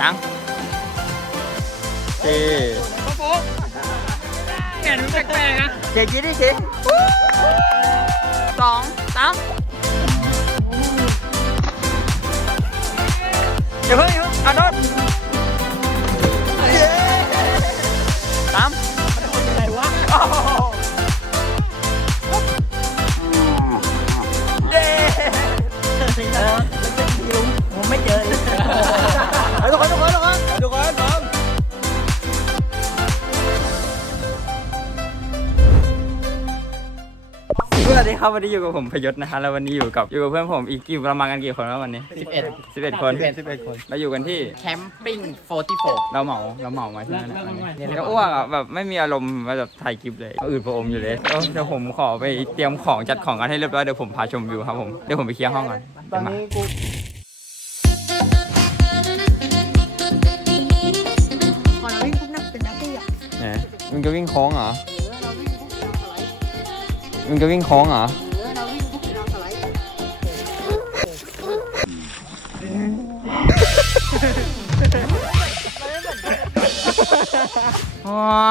จังเจแกดูแปลกๆนะเจกี้ดิเจสองสามอย่าเพิ่งอย่าเพิ่งอะโดนส ครับวันนี้อยู่กับผมพยศนะฮะแล้ววันนี้อยู่กับอยู่กับเพื่อนผมอีกกี่ประมาณกันกี่คนแล้ววันนี้สิบเอ็ดสิบเอ็ดคนสิบเอ็ดคนเราอยู่กันที่แคมปิ้ง44เราเหมาเราเหมามาใช่ไหมเราเหมามาเนี่ยก็อ้วกอะแบบไม่มีอารมณ์มาแบบถ่ายคลิปเลยอืดพระอมอยู่เลยเอ้าเดี๋ยวผมขอไปเตรียมของจัดของกันให้เรียบร้อยเดี๋ยวผมพาชมวิวครับผมเดี๋ยวผมไปเคลียร์ห้องก่อนตอนเดี๋ยวมานี้กูก่อนเราวิ่งปุ๊บนะเป็นนักเตะอะเนี่ยมึงจะวิ่งโค้งเหรอ มึงจะวิ่งโค้งเหรอเออเราวิ่งปุ๊บเป็นเราสไลด์ว้า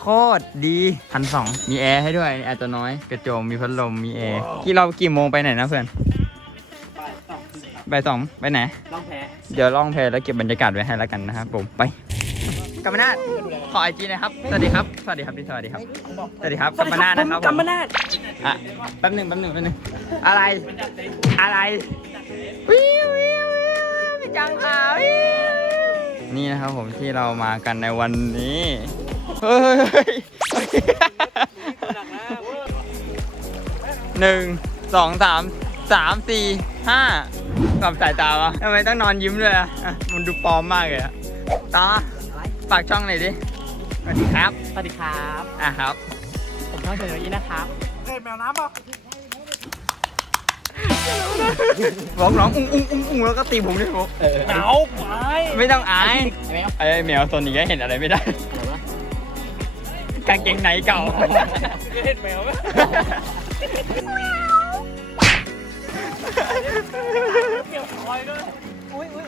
โคตรดีพันสองมีแอร์ให้ด้วยแอร์ตัวน้อย กระโจมมีพัดลมมีแอร์กี่เรากี่โมงไปไหนนะเพื่อนบ่ายสองไปไหนลองแพ้เดี๋ยวล่องแพแล้วเก็บบรรยากาศไว้ให้แล้วกันนะครับผมไป กัมปนาทขอไอจีนะครับ สวัสดีครับ สวัสดีครับพี่สวัสดีครับ สวัสดีครับกัมปนาทนะครับกัมปนาทอะแป๊บหนึ่งแป๊บหนึ่งแป๊บหนึ่งอะไร อะไรวิววิววิวพี่จังขาววิวนี่นะครับผมที่เรามากันในวันนี้ เฮ้ยหนึ่งสองสามสามสี่ห้ากับสายตาวะทำไมต้องนอนยิ้มด้วยอะอะมันดูปลอมมากเลยอะตา ฝากช่องหน่อยดิ สวัสดีครับ สวัสดีครับ อะครับ ผมช่องเฉยๆนะครับร้องร้องอุ้งอุ้งอุ้งอุ้งแล้วก็ตีผมด้วยผมหนาวไปไม่ต้องอายไอ้แมวไอ้แมวตัวนี้เห็นอะไรไม่ได้กางเกงในเก่าเห็นแมวไหมอุ้ยอุ้ยอุ้ยเที่ย ว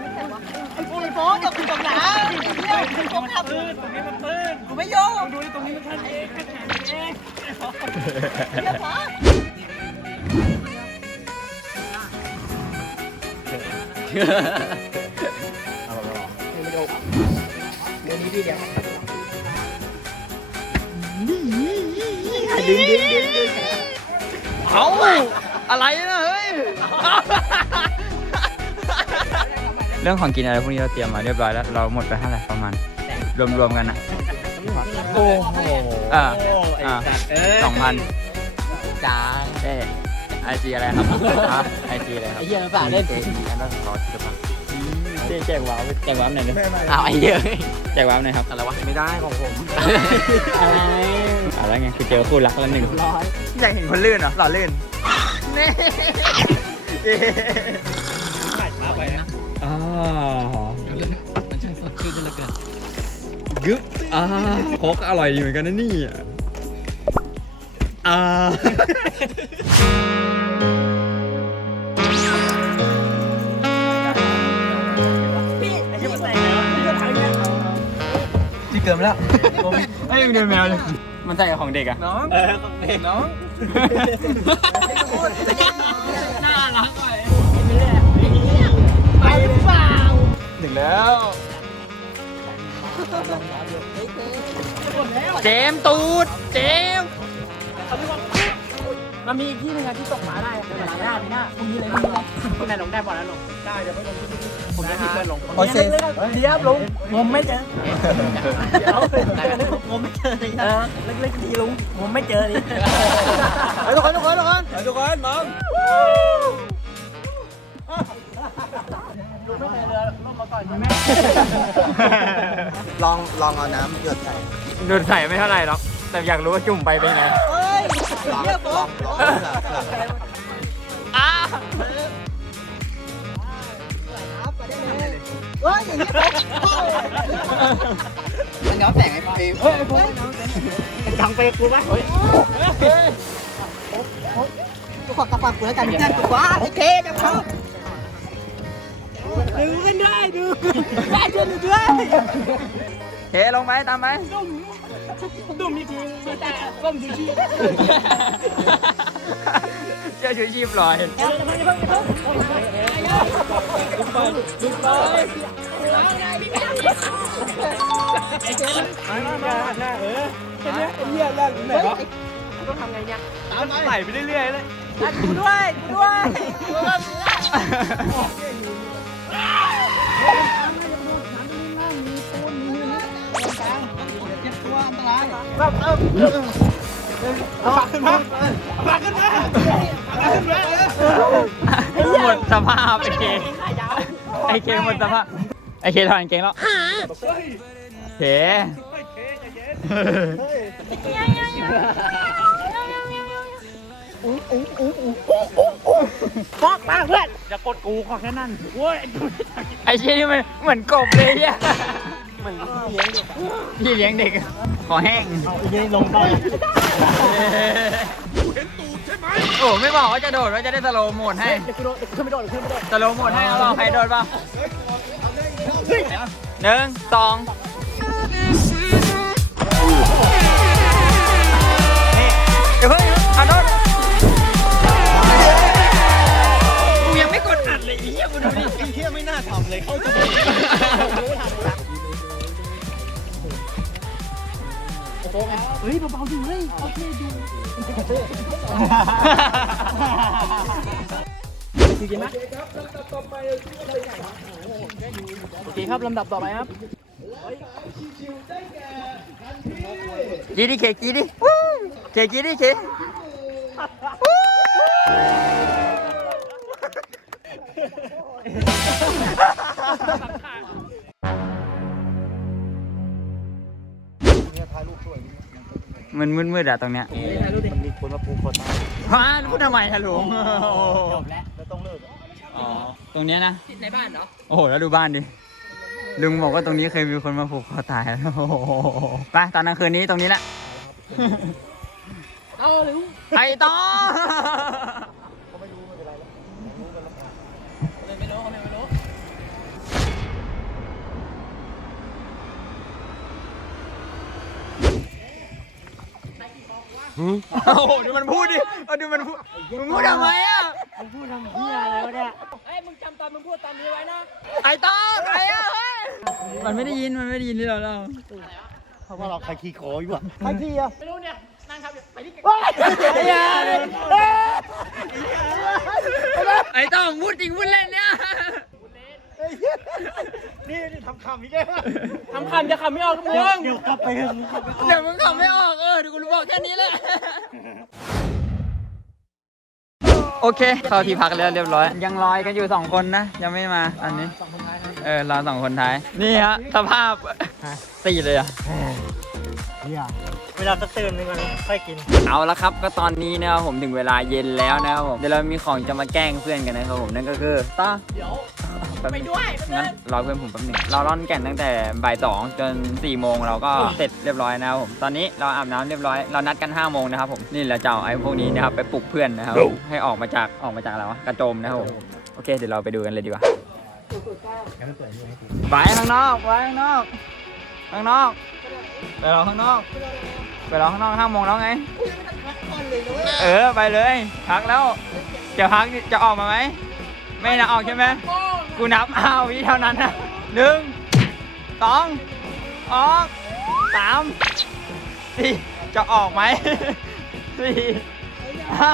ไม่ใช่วะไปูไอ้โป๊ตกตกหนาเที่ยวไอ้โป๊ทำตื้นตรงนี้มันตื้นกูไม่โยงดูตรงนี้มันชันเองแค่แขนเองเที่ยวฟ้าเดี๋ยวนี้ดีเดียวดึงดึงดึงดึงเอาอะไรนะเฮ้ย เรื่องของกินอะไรพวกนี้เราเตรียมมาเรียบร้อยแล้ว เราหมดไปเท่าไหร่ประมาณรวมๆกันอะโอ้โหอ่าไอ้อ่าสัตว์เอ้ยสองพันจางเอ๊ไอจีอะไรครับไอจีอะไรครับไอ้เหี้ยมันฝ่าเล่นเจดีอันนั้นรอจะมาเจ๊แจกว้าวแจกว้าวหน่อยดิอ้าวไอ้เหี้ยแจกว้าวหน่อยครับอะไรวะไม่ได้ของผมอะไรไงคือเจอคู่รักแล้วหนึ่งร้อยอยากเห็นคนลื่นเหรอหล่อลื่นนี่ อ่ามันช่างสดชื่นเหลือเกินกึ๊บอ่าโคกอร่อยดีเหมือนกันนะนี่อะอ่าพี่ไอ้เหี้ยมันแตกแล้วพี่ก็ถ่ายเนี่ยที่เกิมแล้วเฮ้ยมันเดินแมวเลยมันใส่กับของเด็กอะน้องเออเด็กน้อง แล้วเจมส์ตูดเจมส์มันมีอีกที่หนึงอะที่ตกหมาได้แต่หมาได้พี่หน้าพรุ่งนี้เลยพรุ่งนี้เลยคุณนายลงได้บ่อแล้วลงได้เดี๋ยวไม่ลงผมจะผิดเพื่อนลงโอเค เดี๋ยวลุงผมไม่เจอเดี๋ยวผมไม่เจอเลยนะเล็กๆดีลุงผมไม่เจอเลยเฮ้ยทุกคนทุกคนทุกคนทุกคนมอง รือลุงมาก่อนใช่ไหมลองลองเอาน้ำหยดใส่ดูดใส่ไม่เท่าไหร่หรอก แต่อยากรู้ว่าจุ่มไปเป็นไงเฮ้ยลองเที่ยวลโป๊องลองเผื่อเผื่ออ้าเฮ้ยอย่างนี้โป๊มันย้อนแสงไอ้ไอ้เฮ้ยจังไปกูไหมเฮ้ยกูขอกระปังกูแล้วกันเพื่อนกูว่าโอเคจะเข้า นี่ได้เดือนหนึ่งด้วยเทลงไปตามไปดุมจริงๆมีแต่ก้มดูชีเชื่อชูชีพลอยเดี๋ยวเดี๋ยวเดี๋ยวเดี๋ยวไหลไปเรื่อยๆเลยกูด้วยกูด้วย หมดสภาพไอเคไอเคหมดสภาพไอเคถอดกางเกงแล้วเทฟอกมากเพื่อนอย่ากดกูขอแค่นั้นโว้ยไอเชี่ยนี่มันเหมือนกบเลยเนี่ย เหมือนพี่เลี้ยงเด็ก ขอแห้งเอาอีกนิดลงได้โอ้ไม่บอกว่าจะโดดว่าจะได้สโลว์โหมดให้เดี๋ยวกูโดดเดี๋ยวกูขึ้นไม่โดดเดี๋ยวกูขึ้นไม่โดดสโลว์โหมดให้เอาลองใครโดดเปล่าหนึ่งสองนี่เดี๋ยวเพิ่งเอาโดดกูยังไม่กดอัดเลยไอ้เหี้ยกูดูดิ ไอ้เหี้ยไม่น่าทำเลยเข้า ใจเฮ้ยเบาๆดูเฮ้ยโอเคดูจริงไหมโอเคครับลำดับต่อไปครับกีดิเคกีดิวู้เคกีดิเค วู้มันมืดๆอะตรงเนี้ยมันมีคนมาปูคนตายฮะพูดทำไมฮะลุงจบแล้วแล้วต้องเลิกอ๋อตรงเนี้ยนะในบ้านเหรอโอ้โหแล้วดูบ้านดิลุงบอกว่าตรงนี้เคยมีคนมาผูกคอตายแล้วโอ้โหไปตอนกลางคืนนี้ตรงนี้แหละเอาหรือไอ้ต้อ โอ้โหดูมันพูดดิเอาดูมันพูดมึงพูดทำไมอะมึงพูดทำเหี้ยอะไรวะเนี่ยเอ้ยมึงจำตอนมึงพูดตอนนี้ไว้นะไอ้ต้อใครอะเฮ้ยมันไม่ได้ยินมันไม่ได้ยินที่เราเล่าเพราะว่าเราใครขี่คออยู่อะใครขี่อะไม่รู้เนี่ยนั่งครับไปที่ไอ้ยาไอ้ต้อมพูดจริงพูดเล่นเนี่ย นี่นี่ทำคำอีกแล้วทำคำจะคำไม่ออกมึงเดี๋ยวกลับไปเถอะมึงกลับไปก่อนเดี๋ยวมึงขับไม่ออกเออเดี๋ยวกูรู้บอกแค่นี้แหละโอเค เข้าที่พักแล้วเรียบร้อย ยังลอยกันอยู่สองคนนะ ยังไม่มาอันนี้เออรอสองคนท้าย นี่ฮะสภาพตีเลยอะเหี้ยเวลาสักเตือนหนึงมันค่อยกิน เอาละครับ ก็ตอนนี้นะครับผมถึงเวลาเย็นแล้วนะครับผมเดี๋ยวเรามีของจะมาแกล้งเพื่อนกันนะครับผมนั่นก็คือต้าเดี๋ยวแป๊บไปนึงด้วยงั้นรอเพื่อนผมแป๊บหนึงเราล่อนแก่นตั้งแต่บ่ายสองจน4ี่โมงเราก็เสร็จเรียบร้อยนะครับผมตอนนี้เราอาบน้ำเรียบร้อยเรานัดกัน5้าโมงนะครับผมนี่เราจะเอาไอ้พวกนี้นะครับไปปลุกเพื่อนนะครับให้ออกมาจากออกมาจากอะไรวะกระโจมนะครับผมโอเคเดี๋ยวเราไปดูกันเลยดีกว่าไปข้างนอกไปข้างนอกข้างนอกไปรอข้างนอกไปรอข้างนอกห้าโมงแล้วไง เออไปเลยพักแล้ว จะพักจะออกมาไหมไม่นะออกใช่ไหม กูนับอ้าววิเท่านั้นนะหนึ่งสองออกสามสี่จะออกไหมสี่ห้า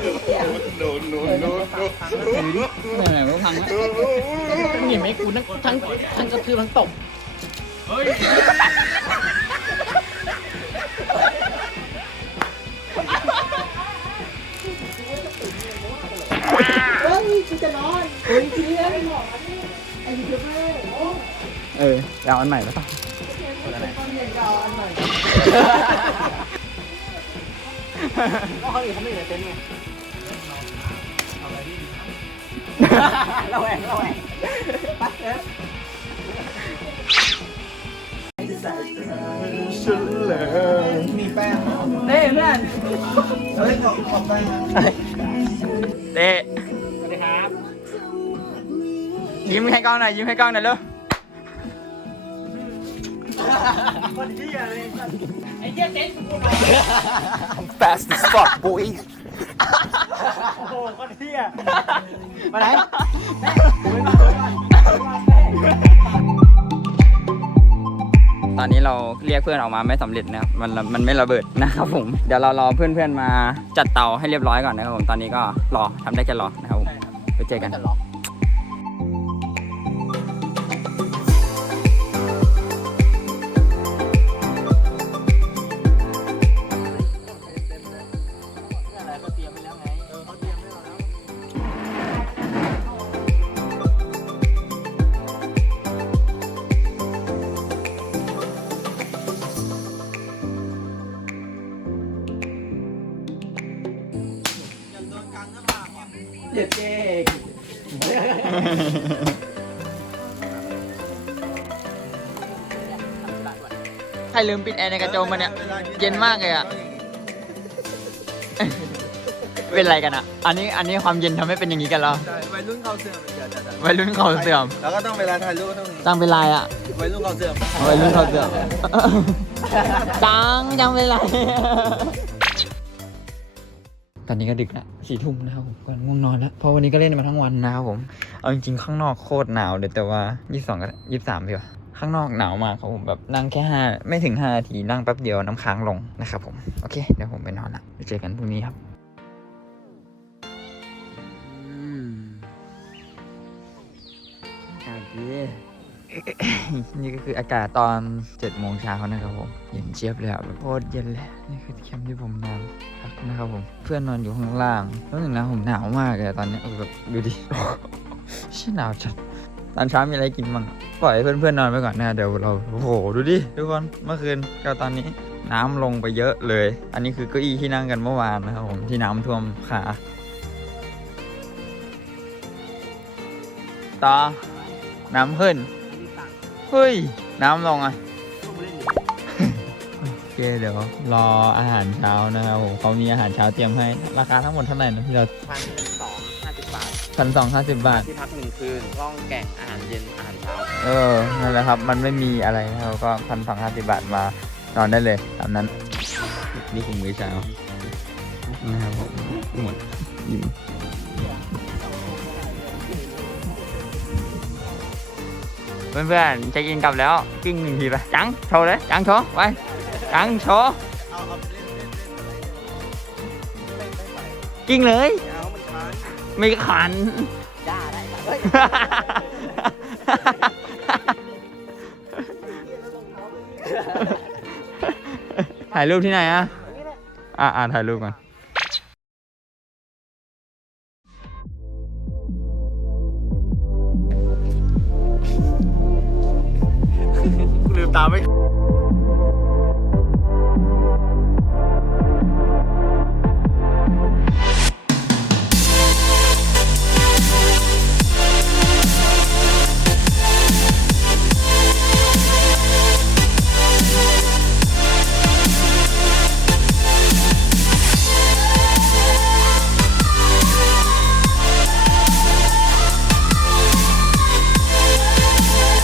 ไม่ดานเหรอโนนโนโนไหนๆก็พังแล้วหนีไม่กูนั่งทั้งทั้งกระทืบทั้งตบเออจะเอาอันใหม่หรือเปล่าก็เขาอีกเขาไม่เหลือเต็นท์ไง ระแวงระแวงไปเถอะมีแป้งเต้เพื่อนเฮ้ยขอบขอบแป้เต้สวัสดีครับ ยิ้มให้กล้องหน่อยยิ้มให้กล้องหน่อยเร็วคนที่อะไร fast as fuck boy โอ้โหคนที่อะมาไหนตอนนี้เราเรียกเพื่อนออกมาไม่สำเร็จนะครับมันมันไม่ระเบิดนะครับผมเดี๋ยวเรารอเพื่อนๆมาจัดเตาให้เรียบร้อยก่อนนะครับผมตอนนี้ก็รอทำได้แค่รอนะครับผมไปเจอกัน รลืมปิดแอร์ในกระโจมมาเนี่ย เย็นมากเลยอะเป็นไรกันอะ อันนี้อันนี้ความเย็นทำให้เป็นอย่างนี้กันเหรอใช่วัยรุ่นเขาเสื่อมเดี๋ยวเดี๋ยวเดี๋ยววัยรุ่นเขาเสื่อม แล้วก็ต้องเวลาถ่ายรูปก็ต้องจังเป็นไรอะ วัยรุ่นเขาเสื่อมวัยรุ่นเขาเสื่อม จังจังเป็นไร ตอนนี้ก็ดึกแล้วสี่ทุ่มนะครับผมก็ง่วงนอนแล้วเพราะวันนี้ก็เล่นมาทั้งวันนะครับผม เอาจริงๆข้างนอกโคตรหนาวเลยแต่ว่ายี่สิบสองก็ยี่สิบสามดีกว่า ข้างนอกหนาวมากครับผมแบบนั่งแค่ห้าไม่ถึงห้านาทีนั่งแป๊บเดียวน้ำค้างลงนะครับผมโอเคเดี๋ยวผมไปนอนละไปเจอกันพรุ่งนี้ครับอากาศดีนี่ก็คืออากาศตอนเจ็ดโมงเช้านะครับผมเย็นเจี๊ยบเลยอะแบบโคตรเย็นเลยนี่คือแคมป์ที่ผมนอนพักนะครับผมเพื่อนนอนอยู่ข้างล่างแล้วหนึ่งนะผมหนาวมากเลยอะตอนเนี้ยเออแบบดูดิชิหนาวจัดตอนเช้ามีอะไรกินบ้างอะ ปล่อยเพื่อนๆนอนไปก่อนนะเดี๋ยวเราโอ้โหดูดิทุกคนเมื่อคืนกับตอนนี้น้ำลงไปเยอะเลย อันนี้คือเก้าอี้ที่นั่งกันเมื่อวานนะครับผมที่น้ำท่วมขาต่อน้ำขึ้นเฮ้ย น้ำลงอะโอเคเดี๋ยวรออาหารเช้านะครับผมเขามีอาหารเช้าเตรียมให้ราคาทั้งหมดเท่าไหร่นะที่เรา สิบบาทพันสองห้าสิบบาท ที่พักหนึ่งคืนล่องแก่งอาหารเย็นอาหารเช้าเออ นั่นแหละครับ มันไม่มีอะไรนะครับก็พันสองห้าสิบบาทมานอนได้เลยตามนั้น นี่คือมื้อเช้านะครับผมหมดอิ่มเพื่อนๆจะกินกลับแล้วกิ้งหนึ่งทีไปจังโชว์เลยจังโชว์ไปจังโชว์กิ้งเลยเอามันค้าง ไม่ขันจ้าได้เฮ้ยถ่ายรูปที่ไหนอะอะอะถ่ายรูปก่อนลืมตาไม่